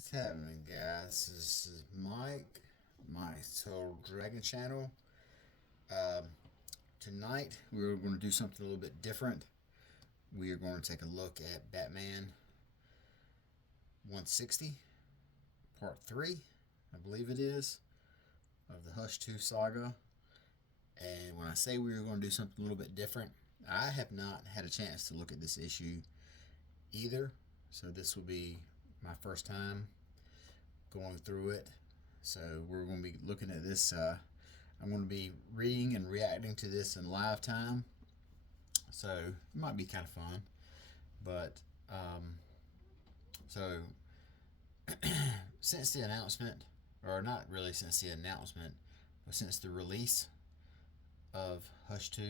What's happening, guys? This is Mike's Total Dragon Channel. Um, Tonight, we're going to do something a little bit different. We are going to take a look at Batman 160, Part 3, I believe it is, of the Hush 2 saga. And when I say we are going to do something a little bit different, I have not had a chance to look at this issue either. So this will be my first time going through it. So we're going to be looking at this. I'm going to be reading and reacting to this in live time. So it might be kind of fun. But so since the announcement, or not really since the announcement, but since the release of Hush 2,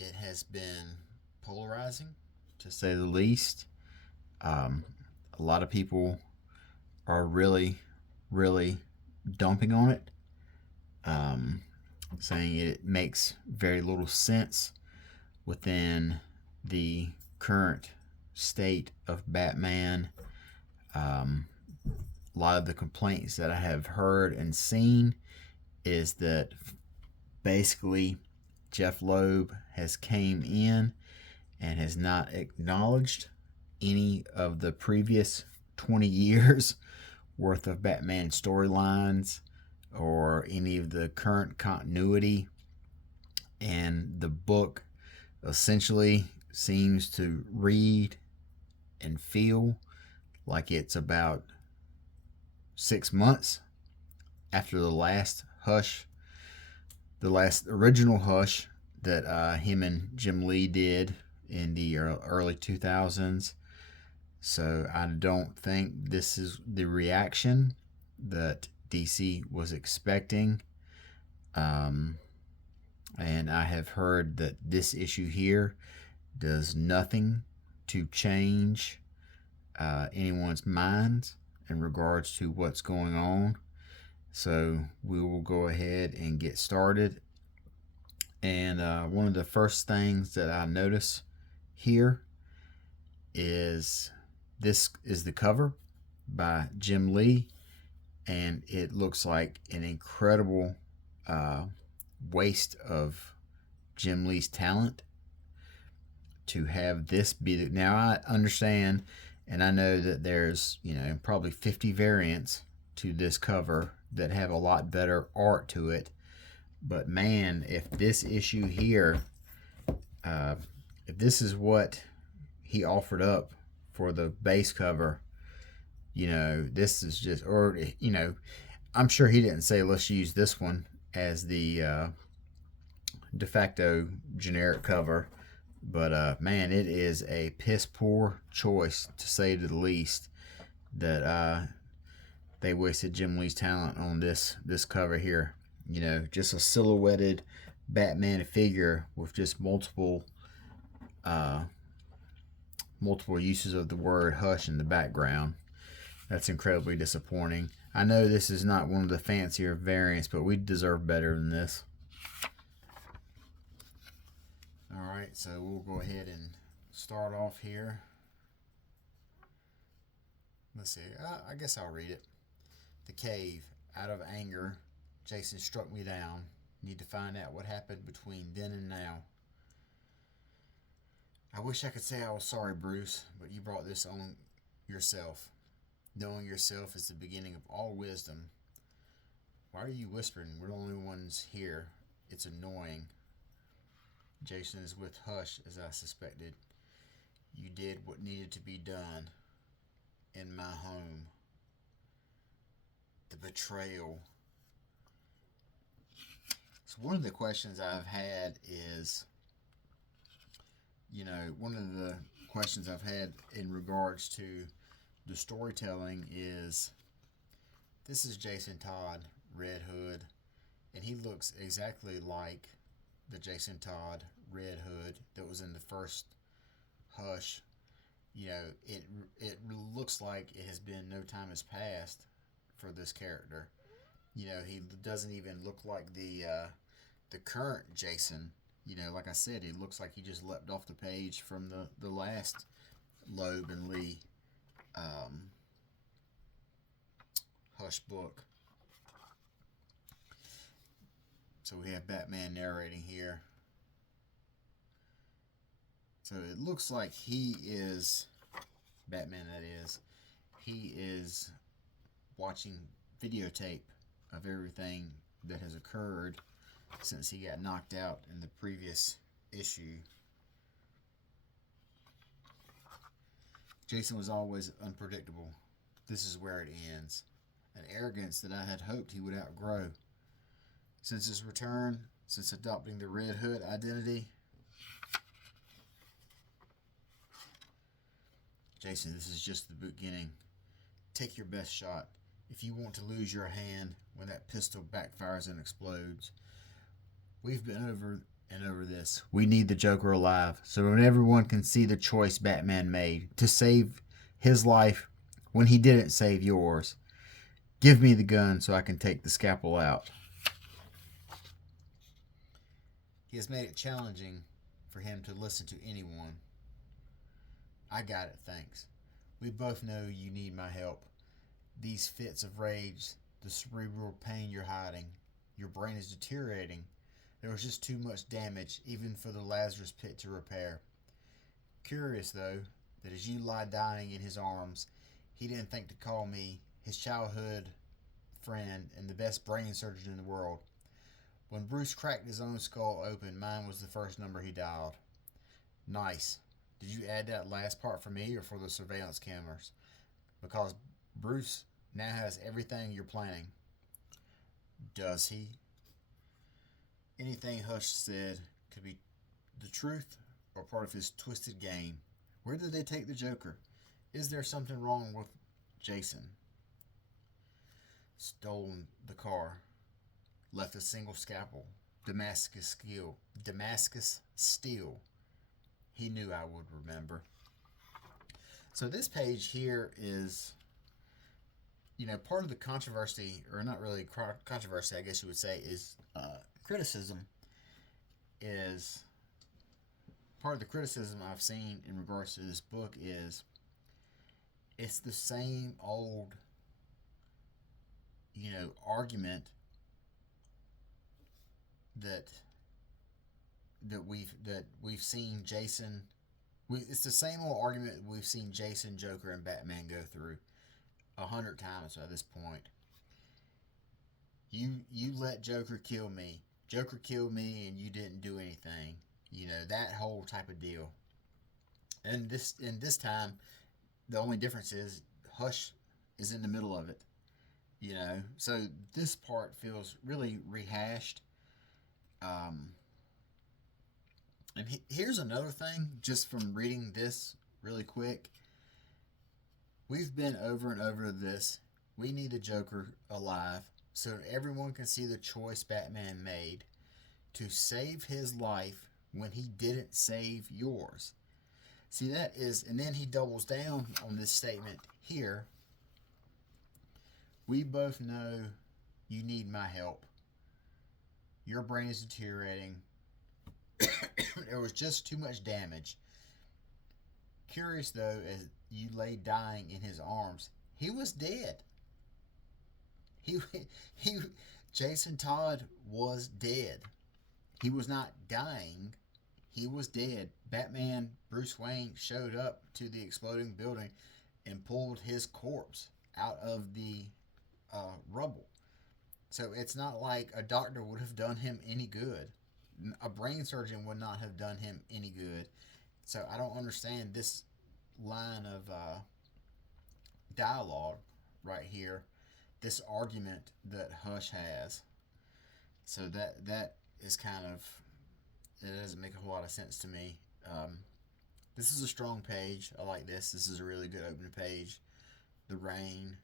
it has been polarizing, to say the least. A lot of people are really, really dumping on it, saying it makes very little sense within the current state of Batman. A lot of the complaints that I have heard and seen is that basically Jeff Loeb has came in and has not acknowledged any of the previous 20 years worth of Batman storylines or any of the current continuity. And the book essentially seems to read and feel like it's about 6 months after the last Hush, the last original Hush that him and Jim Lee did in the early 2000s. So I don't think this is the reaction that DC was expecting. And I have heard that this issue here does nothing to change anyone's minds in regards to what's going on. So we will go ahead and get started. And one of the first things that I notice here is this is the cover by Jim Lee, and it looks like an incredible waste of Jim Lee's talent to have this be the. Now I understand, and I know that there's probably 50 variants to this cover that have a lot better art to it, but man, if this issue here, if this is what he offered up for the base cover, this is just, or I'm sure he didn't say let's use this one as the de facto generic cover, but man, it is a piss poor choice, to say the least, that they wasted Jim Lee's talent on this cover here. Just a silhouetted Batman figure with just multiple uses of the word hush in the background. That's incredibly disappointing. I know this is not one of the fancier variants, but we deserve better than this. Alright, so we'll go ahead and start off here. Let's see, I guess I'll read it. The cave. Out of anger, Jason struck me down. Need to find out what happened between then and now. I wish I could say I was sorry, Bruce, but you brought this on yourself. Knowing yourself is the beginning of all wisdom. Why are you whispering? We're the only ones here. It's annoying. Jason is with Hush, as I suspected. You did what needed to be done. In my home. The betrayal. So one of the questions I've had is, one of the questions I've had in regards to the storytelling is, this is Jason Todd, Red Hood, and he looks exactly like the Jason Todd, Red Hood that was in the first Hush. It looks like it has been no time has passed for this character. He doesn't even look like the current Jason. Like I said, it looks like he just leapt off the page from the last Loeb and Lee Hush book. So we have Batman narrating here. So it looks like he is, Batman that is, he is watching videotape of everything that has occurred since he got knocked out in the previous issue. Jason was always unpredictable. This is where it ends. An arrogance that I had hoped he would outgrow. Since his return, since adopting the Red Hood identity, Jason, this is just the beginning. Take your best shot. If you want to lose your hand when that pistol backfires and explodes. We've been over and over this. We need the Joker alive, so when everyone can see the choice Batman made to save his life when he didn't save yours. Give me the gun so I can take the scalpel out. He has made it challenging for him to listen to anyone. I got it, thanks. We both know you need my help. These fits of rage, the cerebral pain you're hiding, your brain is deteriorating. There was just too much damage, even for the Lazarus pit to repair. Curious, though, that as you lie dying in his arms, he didn't think to call me, his childhood friend and the best brain surgeon in the world. When Bruce cracked his own skull open, mine was the first number he dialed. Nice. Did you add that last part for me or for the surveillance cameras? Because Bruce now has everything you're planning. Does he? Anything Hush said could be the truth or part of his twisted game. Where did they take the Joker? Is there something wrong with Jason? Stolen the car. Left a single scalpel. Damascus steel. He knew I would remember. So this page here is, part of the controversy, or not really controversy, I guess you would say, is criticism. Is part of the criticism I've seen in regards to this book is it's the same old, argument that we've seen Jason. It's the same old argument we've seen Jason, Joker, and Batman go through 100 times by this point. You let Joker kill me. Joker killed me, and you didn't do anything. That whole type of deal. And this time, the only difference is Hush is in the middle of it. So this part feels really rehashed. And here's another thing, just from reading this really quick. We've been over and over this. We need the Joker alive so everyone can see the choice Batman made to save his life when he didn't save yours. See, that is, and then he doubles down on this statement here. We both know you need my help. Your brain is deteriorating. There was just too much damage. Curious, though, as you lay dying in his arms, he was dead. Jason Todd was dead. He was not dying. He was dead. Batman, Bruce Wayne, showed up to the exploding building and pulled his corpse out of the rubble. So it's not like a doctor would have done him any good. A brain surgeon would not have done him any good. So I don't understand this line of dialogue right here, this argument that Hush has. So that is kind of, it doesn't make a whole lot of sense to me. This is a strong page. I like this. This is a really good opening page. The rain,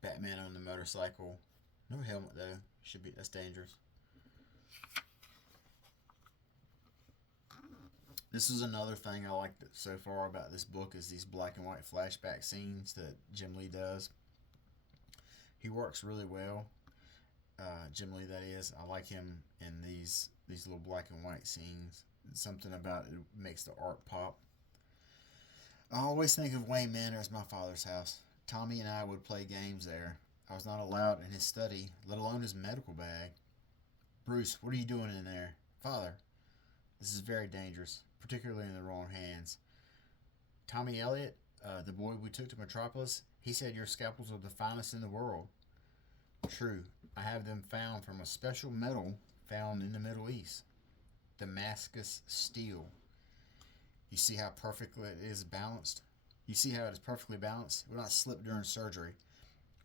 Batman on the motorcycle. No helmet though. That's dangerous. This is another thing I like so far about this book is these black and white flashback scenes that Jim Lee does. He works really well. Jim Lee, that is. I like him in these little black and white scenes. Something about it makes the art pop. I always think of Wayne Manor as my father's house. Tommy and I would play games there. I was not allowed in his study, let alone his medical bag. Bruce, what are you doing in there? Father, this is very dangerous, particularly in the wrong hands. Tommy Elliot, the boy we took to Metropolis, he said your scalpels are the finest in the world. True, I have them found from a special metal found in the Middle East, Damascus steel. You see how perfectly it is balanced? You see how it is perfectly balanced? It will not slip during surgery.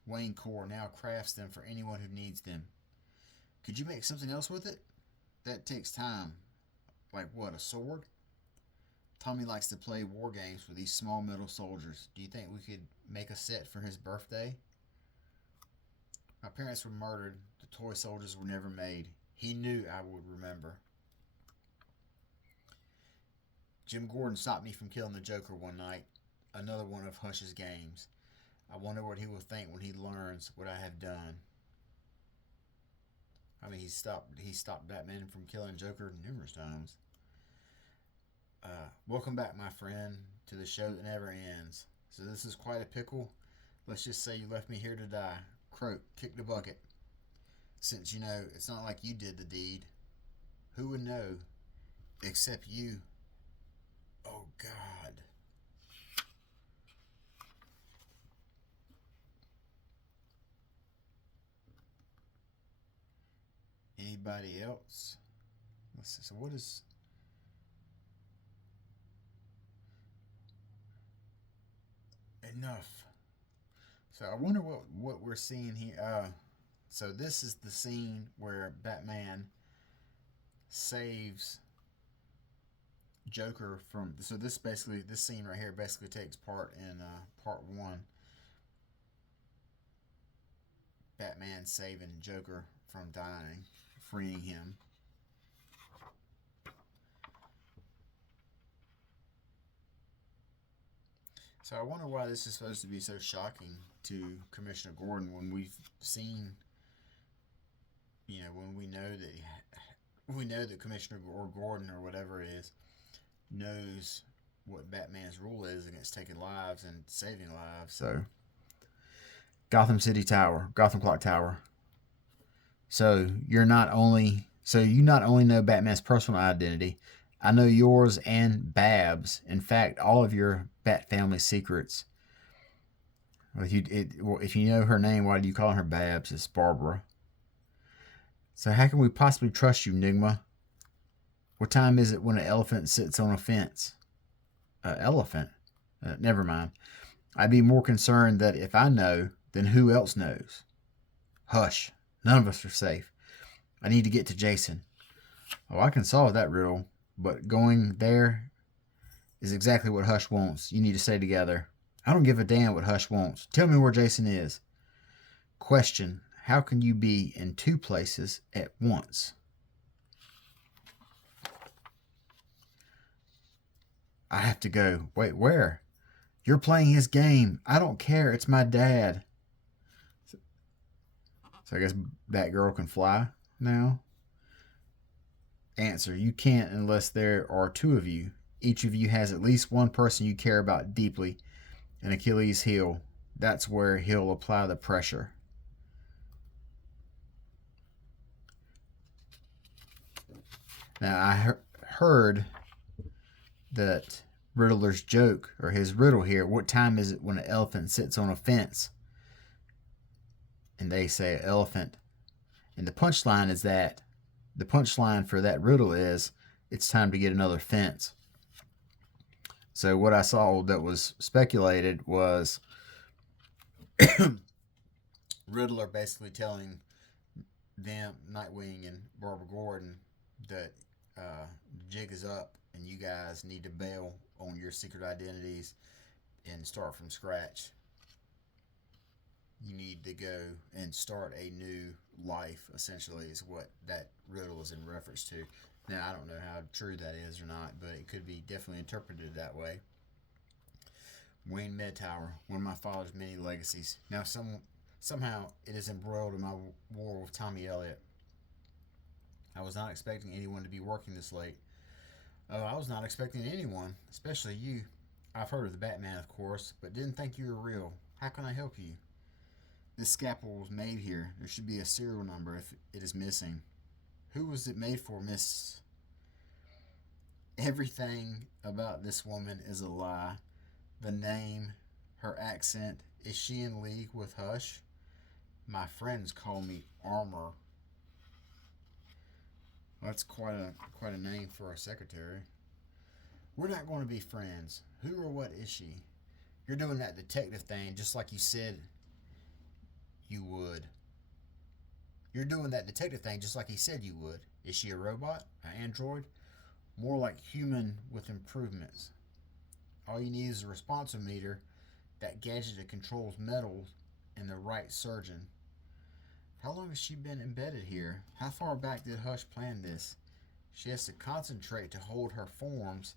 Wayne Core now crafts them for anyone who needs them. Could you make something else with it? That takes time. Like what, a sword? Tommy likes to play war games with these small metal soldiers. Do you think we could make a set for his birthday? My parents were murdered. The toy soldiers were never made. He knew I would remember. Jim Gordon stopped me from killing the Joker one night. Another one of Hush's games. I wonder what he will think when he learns what I have done. I mean, he stopped Batman from killing Joker numerous times. Welcome back, my friend, to the show that never ends. So this is quite a pickle. Let's just say you left me here to die. Croak, kick the bucket. Since you know it's not like you did the deed. Who would know except you? Oh, God. Anybody else? Let's see. So what is... Enough. So I wonder what we're seeing here. So this is the scene where Batman saves Joker from. So this scene right here basically takes part in part one. Batman saving Joker from dying, freeing him. So I wonder why this is supposed to be so shocking to Commissioner Gordon when we've seen, when we know that Commissioner or Gordon or whatever it is knows what Batman's rule is against taking lives and saving lives. So Gotham Clock Tower. So you not only know Batman's personal identity, I know yours and Babs. In fact, all of your Bat family secrets. If you know her name, why do you call her Babs? It's Barbara. So how can we possibly trust you, Nigma? What time is it when an elephant sits on a fence? Elephant? Never mind. I'd be more concerned that if I know, then who else knows? Hush. None of us are safe. I need to get to Jason. Oh, I can solve that riddle, but going there is exactly what Hush wants. You need to stay together. I don't give a damn what Hush wants. Tell me where Jason is. Question. How can you be in two places at once? I have to go. Wait, where? You're playing his game. I don't care. It's my dad. So I guess Batgirl can fly now. Answer. You can't unless there are two of you. Each of you has at least one person you care about deeply. An Achilles heel. That's where he'll apply the pressure. Now, I heard that Riddler's joke, or his riddle here, what time is it when an elephant sits on a fence? And they say elephant. And the punchline for that riddle is, it's time to get another fence. So what I saw that was speculated was Riddler basically telling them, Nightwing and Barbara Gordon, that jig is up and you guys need to bail on your secret identities and start from scratch. You need to go and start a new life, essentially, is what that riddle is in reference to. Now, I don't know how true that is or not, but it could be definitely interpreted that way. Wayne Midtower, one of my father's many legacies. Now, somehow it is embroiled in my war with Tommy Elliot. I was not expecting anyone to be working this late. I was not expecting anyone, especially you. I've heard of the Batman, of course, but didn't think you were real. How can I help you? This scalpel was made here. There should be a serial number if it is missing. Who was it made for, Miss? Everything about this woman is a lie. The name, her accent. Is she in league with Hush? My friends call me Armor. Well, that's quite a name for a secretary. We're not going to be friends. Who or what is she? You're doing that detective thing just like you said you would. You're doing that detective thing just like he said you would. Is she a robot? An android? More like human with improvements. All you need is a responsometer, that gadget that controls metals, and the right surgeon. How long has she been embedded here? How far back did Hush plan this? She has to concentrate to hold her forms.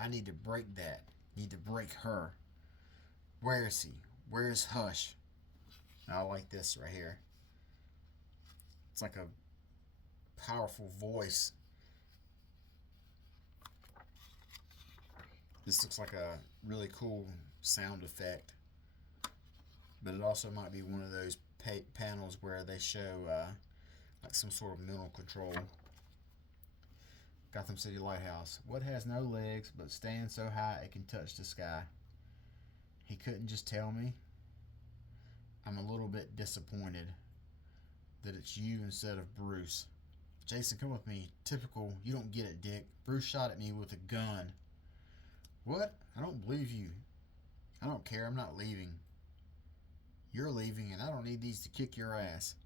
I need to break that. Need to break her. Where is he? Where is Hush? I like this right here. It's like a powerful voice. This looks like a really cool sound effect. But it also might be one of those panels where they show like some sort of mental control. Gotham City Lighthouse. What has no legs but stands so high it can touch the sky? He couldn't just tell me. I'm a little bit disappointed that it's you instead of Bruce. Jason, come with me. Typical, you don't get it, Dick. Bruce shot at me with a gun. What? I don't believe you. I don't care. I'm not leaving. You're leaving, and I don't need these to kick your ass.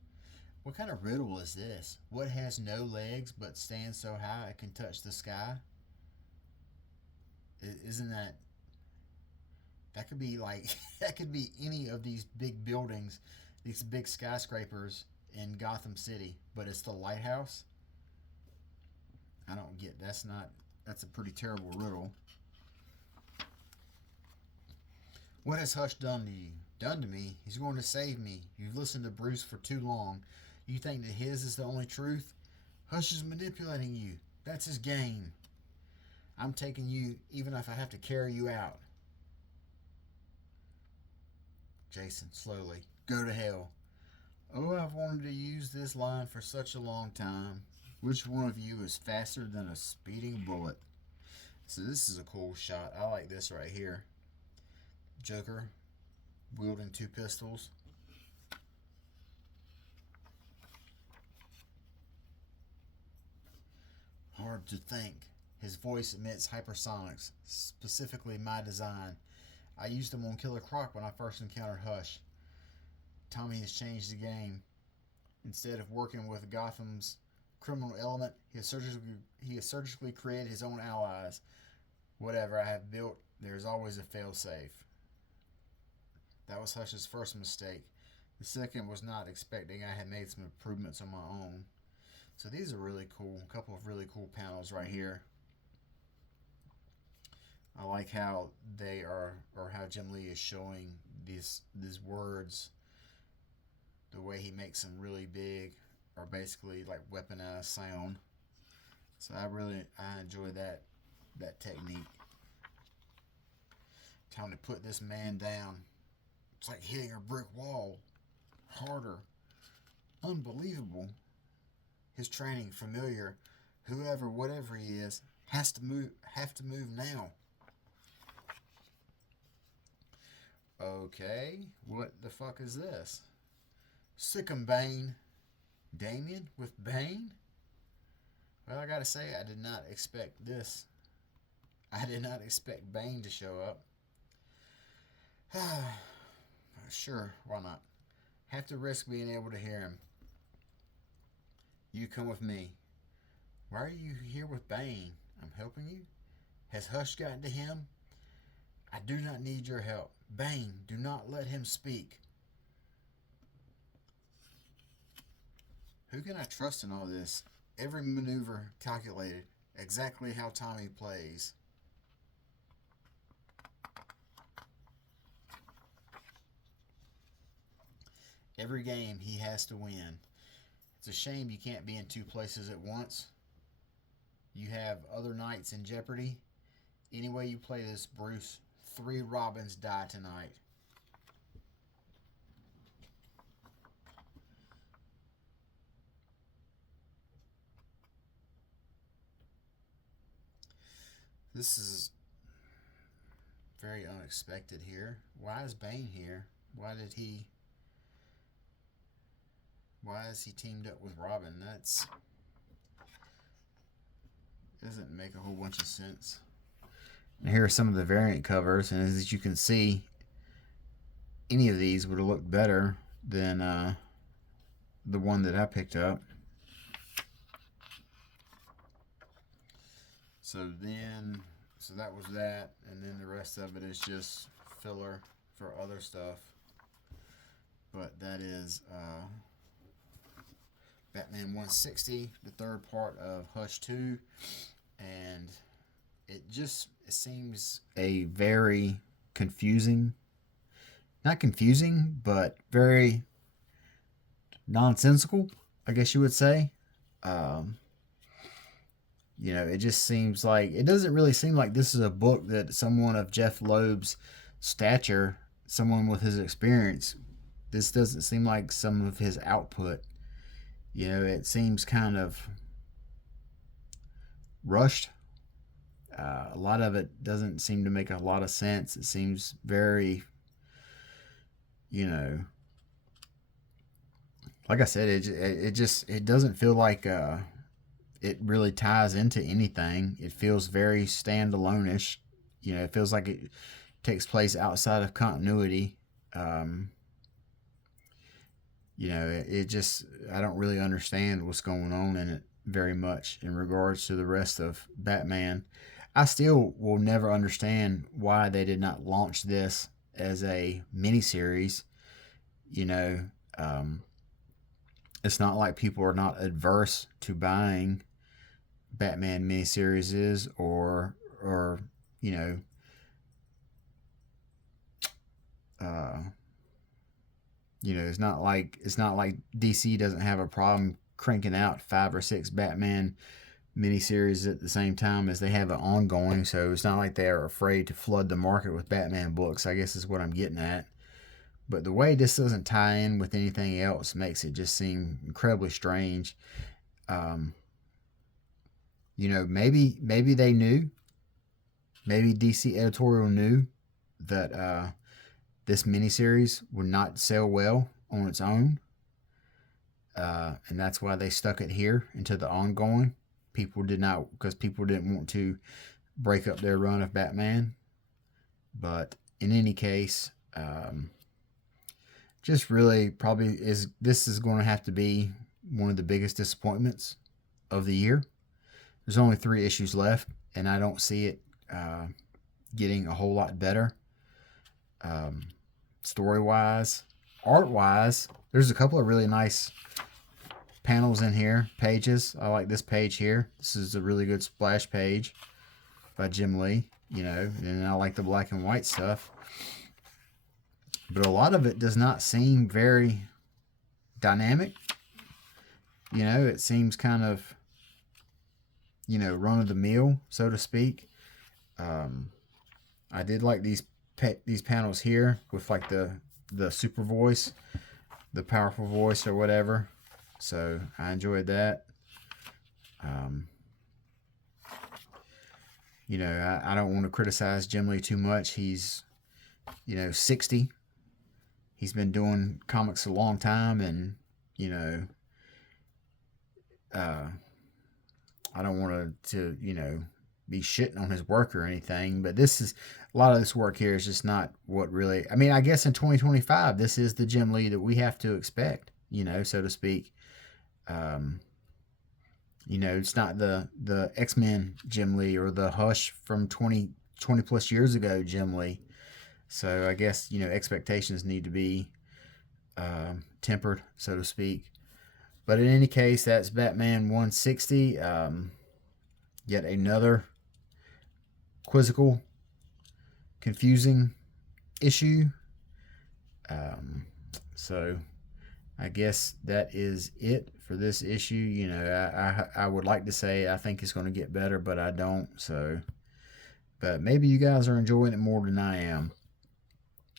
What kind of riddle is this? What has no legs but stands so high it can touch the sky? Isn't that... That could be like... That could be any of these big buildings, these big skyscrapers in Gotham City, but it's the lighthouse? I don't get... That's a pretty terrible riddle. What has Hush done to you? Done to me? He's going to save me. You've listened to Bruce for too long. You think that his is the only truth? Hush is manipulating you. That's his game. I'm taking you even if I have to carry you out. Jason, slowly. Go to hell. Oh, I've wanted to use this line for such a long time. Which one of you is faster than a speeding bullet? So this is a cool shot. I like this right here. Joker wielding two pistols. Hard to think. His voice emits hypersonics, specifically my design. I used them on Killer Croc when I first encountered Hush. Tommy has changed the game. Instead of working with Gotham's criminal element, he has surgically created his own allies. Whatever I have built, there is always a failsafe. That was Hush's first mistake. The second was not expecting I had made some improvements on my own. So these are really cool. A couple of really cool panels right here. I like how they are, or how Jim Lee is showing these words. The way he makes them really big, or basically like weaponized sound. So I enjoy that technique. Time to put this man down. It's like hitting a brick wall. Harder. Unbelievable. His training familiar. Whoever, whatever he is, have to move now. Okay, what the fuck is this? Sick'em Bane. Damian with Bane? Well, I gotta say, I did not expect this. I did not expect Bane to show up. Sure, why not? Have to risk being able to hear him. You come with me. Why are you here with Bane? I'm helping you? Has Hush gotten to him? I do not need your help. Bane, do not let him speak. Who can I trust in all this? Every maneuver calculated. Exactly how Tommy plays. Every game he has to win. It's a shame you can't be in two places at once. You have other knights in jeopardy. Any way you play this, Bruce, 3 Robins die tonight. This is very unexpected here. Why is Bane here? Why is he teamed up with Robin? That's doesn't make a whole bunch of sense. And here are some of the variant covers, and as you can see, any of these would have looked better than the one that I picked up. So that was that, and then the rest of it is just filler for other stuff. But that is Batman 160, the third part of Hush 2, and it seems a very confusing, not confusing, but very nonsensical, I guess you would say. You know, it just seems like, it doesn't really seem like this is a book that someone of Jeff Loeb's stature, someone with his experience, this doesn't seem like some of his output. You know, it seems kind of rushed. A lot of it doesn't seem to make a lot of sense. It seems very, you know, like I said, it doesn't feel like it really ties into anything. It feels very standalone-ish. You know, it feels like it takes place outside of continuity. You know, I don't really understand what's going on in it very much in regards to the rest of Batman. I still will never understand why they did not launch this as a miniseries. You know, it's not like people are not adverse to buying Batman miniseries or you know, you know, it's not like DC doesn't have a problem cranking out 5 or 6 Batman miniseries at the same time as they have it ongoing. So it's not like they are afraid to flood the market with Batman books, I guess is what I'm getting at. But the way this doesn't tie in with anything else makes it just seem incredibly strange. You know, maybe they knew, maybe DC editorial knew that this miniseries would not sell well on its own, and that's why they stuck it here into the ongoing. Because people didn't want to break up their run of Batman. But in any case, just really probably this is going to have to be one of the biggest disappointments of the year. There's only 3 issues left, and I don't see it getting a whole lot better. Story-wise, art-wise, there's a couple of really nice panels in here, pages. I like this page here. This is a really good splash page by Jim Lee, you know, and I like the black and white stuff. But a lot of it does not seem very dynamic. You know, it seems kind of, you know, run-of-the-mill, so to speak. I did like these panels here with like the super voice, the powerful voice or whatever. So I enjoyed that. You know, I don't want to criticize Jim Lee too much. He's, you know, 60. He's been doing comics a long time, and, you know, I don't want to, you know, be shitting on his work or anything, but a lot of this work here is just not what really, I mean, I guess in 2025, this is the Jim Lee that we have to expect, you know, so to speak. You know, it's not the X-Men Jim Lee or the Hush from 20 plus years ago Jim Lee. So I guess, you know, expectations need to be tempered, so to speak. But in any case, that's Batman 160. Yet another quizzical, confusing issue. So I guess that is it for this issue. You know, I would like to say I think it's going to get better, but I don't. So, but maybe you guys are enjoying it more than I am.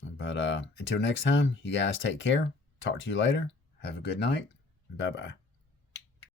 But until next time, you guys take care. Talk to you later. Have a good night. Bye-bye.